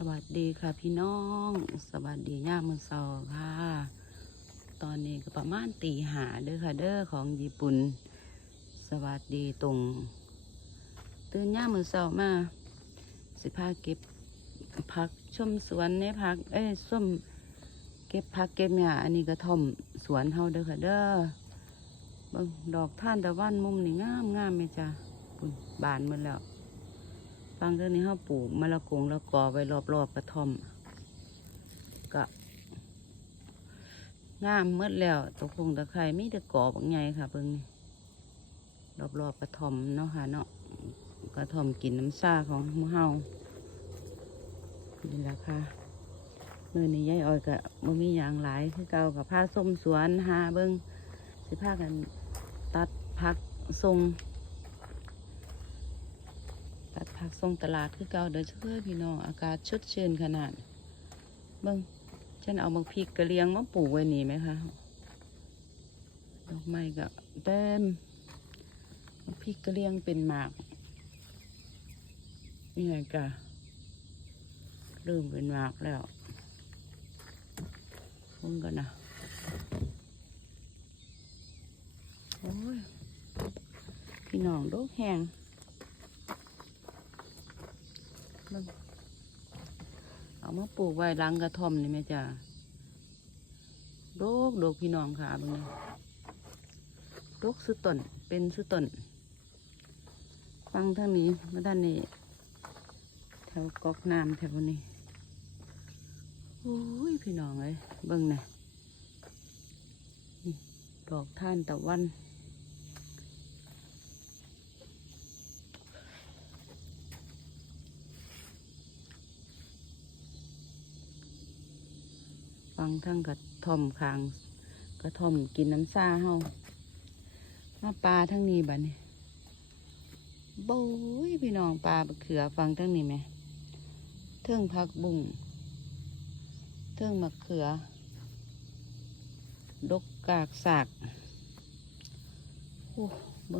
สวัสดีค่ะพี่น้อง สวัสดีย่ามือเสาค่ะ ตอนนี้ก็ประมาณตีหาเด้อค่ะเด้อของญี่ปุ่น สวัสดีตรงตื่นย่ามือเสามาสิพาเก็บผักชมสวนในผัก เอ้ยส้มเก็บผักเก็บหญ้าอันนี้ก็ท่อมสวนเฮาเด้อค่ะเด้อบิ่งดอกท่านตะวันมุมนี่งามงามไหมจ้ะปุ่นบานหมดแล้ว ฟังเรื่องนี้เขาปลูกมะละกงแล้วกอไว้รอบๆกระท่อมก็งามเมื่อแล้วตกคงตะไคร้มีแต่กอบางไงค่ะเพิ่งนี่รอบๆกระท่อมเนาะค่ะเนาะกระท่อมกินน้ำซ่าของมูเฮานี่แหละค่ะมื่อนี้ยายอ้อยก็บ่มีอย่างหลายคือเก่ากับผ้าส้มสวนหาเบิ้งสิผ้ากันตัดพักทรง ผักส่งตลาดคือเก่าเดินเพื่อพี่น้องอากาศชดเชนขนาดเบิ้งฉันเอาบางพริกกระเลียงมาปลูกไว้นี่ไหมคะดอกไม้ก็เต็มบักพริกกระเลียงเป็นหมากนี่ไงกะเริ่มเป็นหมากแล้วพุ่งกันนะโอ้ยพี่น้องโดกแหง เบิ่งเอา มาปลูกไว้หลังกระท่อมนี่แม่จ้าโดกโดกพี่น้องค่ะบิ่งนี่โดกสุดต้นเป็นสุดต้นฟังทางนี้มาด้านนี้ แถวกอกน้ำแถวนี้โอ้ยพี่น้องเลยเบิ่งนะนี่ดอกท่านตะวัน ฟังทั้งกระท่อมคางกระท่อมกินน้ำซาเฮามาปลาทั้งนี้บัดนี้โบยพี่น้องปลาบะเขือฟังทั้งนี้ไหมเทิงผักบุ้งเทิงมะเขือ ดกกากสากโอ้บ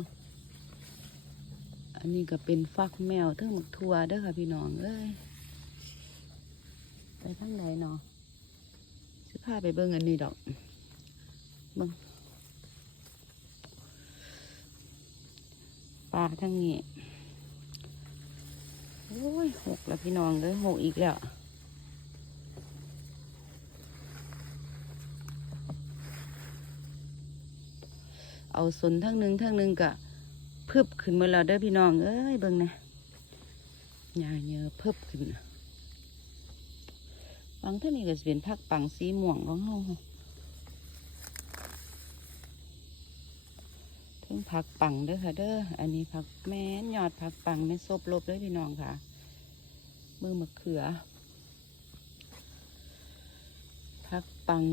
อันนี้ก็เป็นฟักแมวเทิงมักทัวเด้อค่ะพี่น้องเอ้ยไปทั้งไหนเนาะ พาไปเบิ่งอันนี้ดอกเบิ่งปลาทั้งนี้โอ้ยหกแล้วพี่น้องเลยหกอีกแล้วเอาสนทั้งหนึ่งทั้งหนึ่งกะเพึบขึ้นมาแล้วเด้อพี่น้องเอ้ยเบิ่งนะหญ้าเยอะพึบขึ้นนะ ฟังท่านี้ก็จะเป็นผักปังสีม่วงของเฮาถึงผักปังเด้อค่ะเด้อ อันนี้ผักแม่นยอดผักปังในซบลบเลยพี่น้องค่ะ มือมะเขือ ผักปัง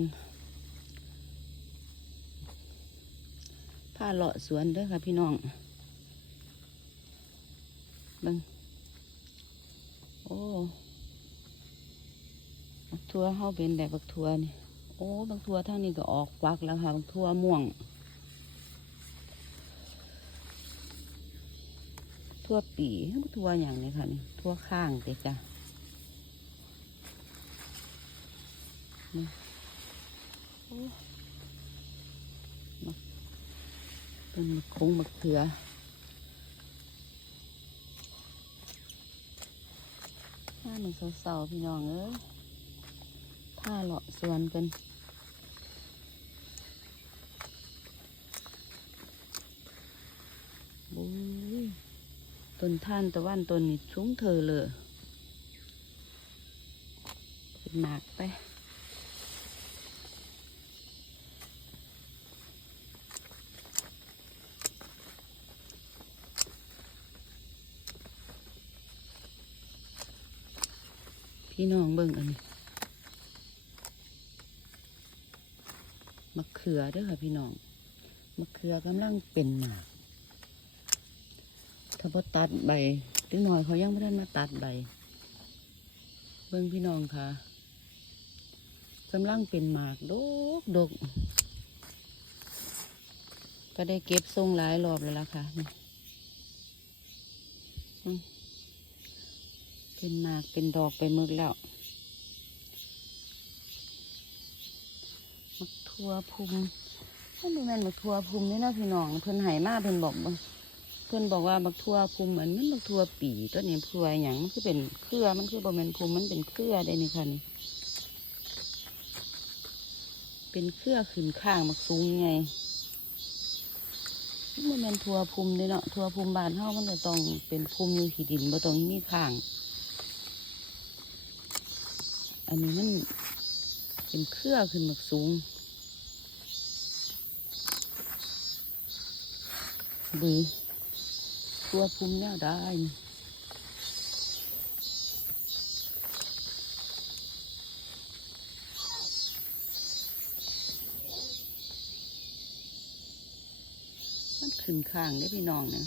ผ้าเลาะสวนเด้อค่ะพี่น้องเบังโอ้ บัก ทั่วเฮาเป็นแต่บักทั่วนี่ โอ้บักทั่วทางนี้ก็ออกฟักแล้วค่ะบักทั่วม่วง ทั่วปีบักทั่วอย่างนี้ค่ะนี่ทั่วข้างเด็จ้ะนี่โอ้มักเป็นมักคงมักเถือห้าหนึ่งเสาๆพี่น้องเอ้ย ผ้าเลาะสวนกันบุ้ยต้นท่านตะวันต้นนี้สูงเธอเลยเป็นหมากไปพี่น้องเบิ่งอันนี้ มะเขือเด้วยค่ะพี่น้อง มะเขือกำลังเป็นหมากถ้าพอตัดใบถึงหน่อยเขายังไม่ได้มาตัดใบ เบิ่งพี่น้องค่ะกำลังเป็นหมากดกดก ก็ได้เก็บทรงหลายรอบแล้วล่ะค่ะเก็บเป็นหมากเป็นดอกไปหมดแล้ว มัก ทั่วภูมิมันบ่แม่นมักทั่วภูมินี่เนาะพี่น้องเพิ่นหายมาเพิ่นบอกเพิ่นบอกว่ามักทั่วภูมิเหมือนมันมักทั่วปีตัวนี้พื่อหยังมันคือเป็นเครือมันคือบ่แม่นภูมิมันเป็นเครือได้นี่ค่ะนี่เป็นเครือขึ้นข้างมักสูงไงมันบ่แม่นทัวภูมิเด้เนาะทัวภูมิบ้านเฮามันก็ต้องเป็นภูมิอยู่ที่ดินบ่ต้องมีข้าง อันนี้มันเป็นเครือขึ้นมักสูง บุยทั่วภูมิแนวได้มันขึ้นข้างได้พี่น้องนะ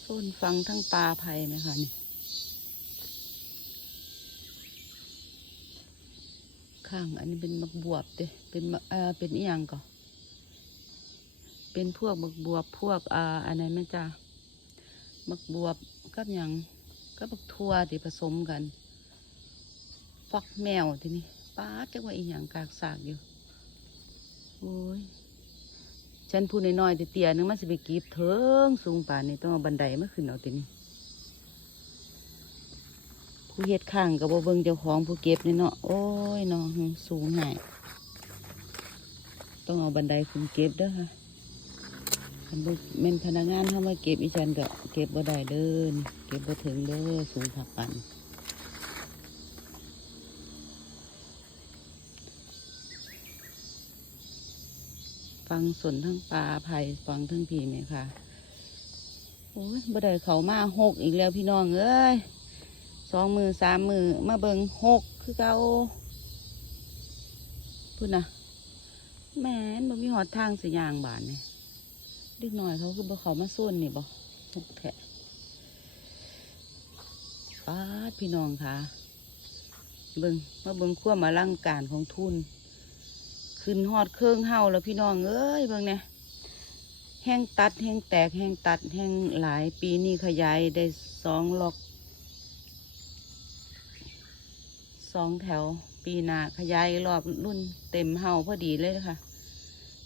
โซนฟังทั้งปลาไผ่ไหมคะนี่ ข้างอันนี้เป็นมักบวบเด้เป็นเอ่อเป็นอีหยังก่อเป็นพวกมักบวบพวกอ่าอันนั้นไม่จ้ามักบวบกับหยังกับมักทั่วที่ผสมกัน ฟักแมวทีนี้ป้าจักว่าอีหยังกากสากอยู่โอ้ยฉันพูดน้อยๆเตี้ยๆนึงมันสิไปกีบเถิงสูงป่านนี้ต้องเอาบันไดมาขึ้นเอาทีนี้ ผู้เฮ็ดข้างกับบ่เบิ่งเจ้าของผู้เก็บนี่เนาะโอ้ยเนาะหึสูงหายต้องเอาบันไดขึ้นเก็บเด้อค่ะคันบ่แม่นพนักงานเข้ามาเก็บอีฉันก็เก็บบ่ได้เด้อนี่เก็บบ่ถึงเด้อสูงผักปันฟังสนทั้งปลาไผ่ฟังทั้งผีไหมค่ะโอ้ยบ่ได้เขามาหกอีกแล้วพี่น้องเอ้ย องมือสามมือมาเบิงหกคือเก่าพูดนะแหม่นบ่มีหอดทางสยางบานเนี่ยด็กหน่อยเขาคือบ่เขามาส้นนี่บ่หกแทะป้าพี่น้องค่ะเบิงมาเบิงขั้วมาลังการของทุน ขึ้นหอดเครื่องเฮาแล้วพี่น้องเอ้ยเบิงเนี่ยแห้งตัดแห้งแตกแห้งตัดแห้งหลายปีนี้ขยายได้สองล็อก สองแถว ปีหน้าขยายรอบรุ่นเต็มเฮาพอดีเลยค่ะ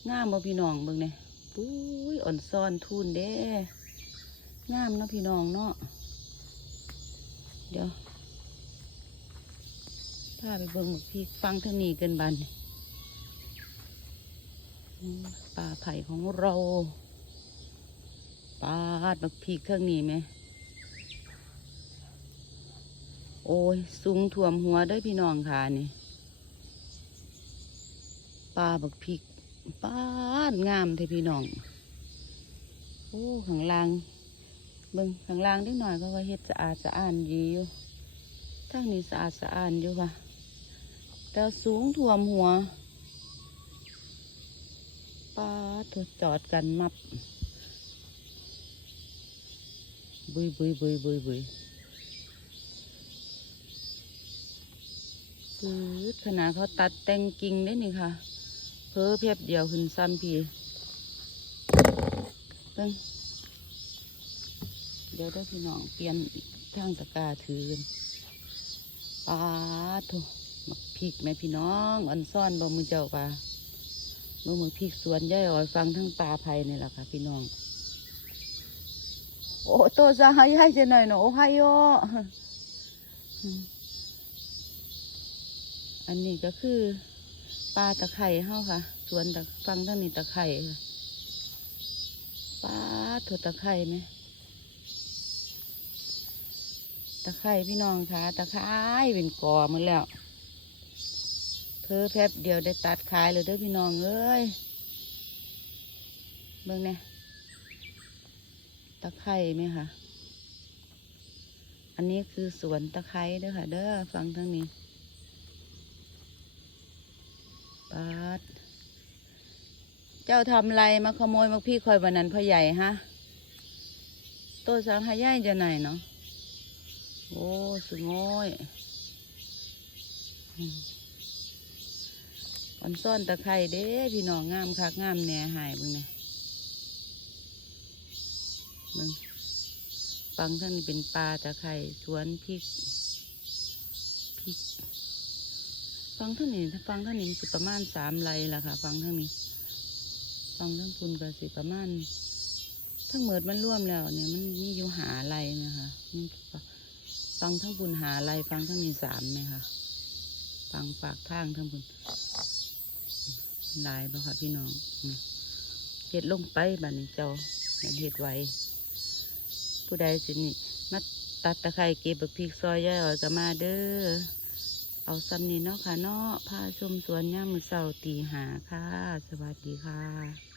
งามบ่พี่น้องเบิ่งเนี่ยปุ้ยอ่อนซ่อนทุนเด้งามเนาะพี่น้องเนาะเดี๋ยวพาไปเบิ่งพี่ฟังทางนี้เกินบันป่าไผ่ของเราปาดบักพีกทางนี้ไหม โอ้ยสูงท่วมหัวเด้พี่น้องค่ะนี่ปลาบักพริกปางามเทพี่น้องโอ้ข้างล่างเบิ่งข้างล่างนิดหน่อยก็ว่าเฮ็ดสะอาดสะอ้าดดีอยู่ทางนี้สะอาดสะอ้าดอยู่ค่ะแต่สูงท่วมหัวปาถูกจอดกันมับบุยบุยบุ ปืดขนาดเขาตัดแต่งกิ่งได้นี่ค่ะ เพอเพียบเดียวขึ้นซ้ำพีเพิ่งเดี๋ยวได้พี่น้องเปลี่ยนทางตะกาถือกันปาดโถมักพริกแม่พี่น้องอันซ่อนบ่มือเจ้าป่ามือมือพริกสวนย่อยอ่อยฟังทั้งปลาไผ่นี่แหละค่ะ พี่น้อง โอ้โตซาให้ให้จะหน่อยเนาะโอ้ให้โย อันนี้ก็คือปลาตะไคร่เฮาค่ะ สวนตะฟังทั้งนี้ตะไคร่ปลาถั่วตะไคร่ไหมตะไคร่พี่น้องค่ะตะไคร่เป็นกอหมาแล้ว เพอแป๊บเดียวได้ตัดขายเลยเด้อพี่น้องเอ้ยเบิ่งเนี่ยตะไคร่ไหมคะอันนี้คือสวนตะไคร้เด้อค่ะ เด้อฟังทั้งนี้ ปาด เจ้าทำไรมาขโมยมาพี่คอยวันนั้นพ่อใหญ่ฮะ โตัวสังหายายจะไหนเนาะ โอ้สุดง่ยอืมอันซ่อนตะไคร่เด้พี่น้องงามคักงามแหน่หายเบึงเนี่ยเบิ่งฟังท่านเป็นปลาตะไคร่สวนพริกพริก ฟังท่านนี่ฟังท่านนี่สิประมาณสามไรล่ะค่ะ ฟังท่านนี้ฟังทั้งคุณก็สิประมาณทั้งหมิดมันร่วมแล้ว เนี่ยมันมีอยู่หาไรนะคะฟังทั้งบุญหาไรฟังทั้งนี้สามไหมคะฟังปากทางทั้งบุญหลายบ่ค่ะพี่น้องเห็ดลงไปบัดนี้เจ้าเห็ดไว้ผู้ใดสินี่มาตัดตะไคร้เก็บบักพริกซอยย่อยออยก็มาเด้อ เอาซ้ำนี้เนาะค่ะเนาะพาชมสวนย่ามมือเสาตีหาค่ะ สวัสดีค่ะ